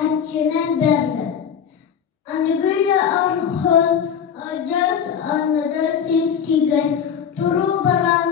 أتشمن برد أنقل أرخل أجاز أن درس استيقظ ترو بران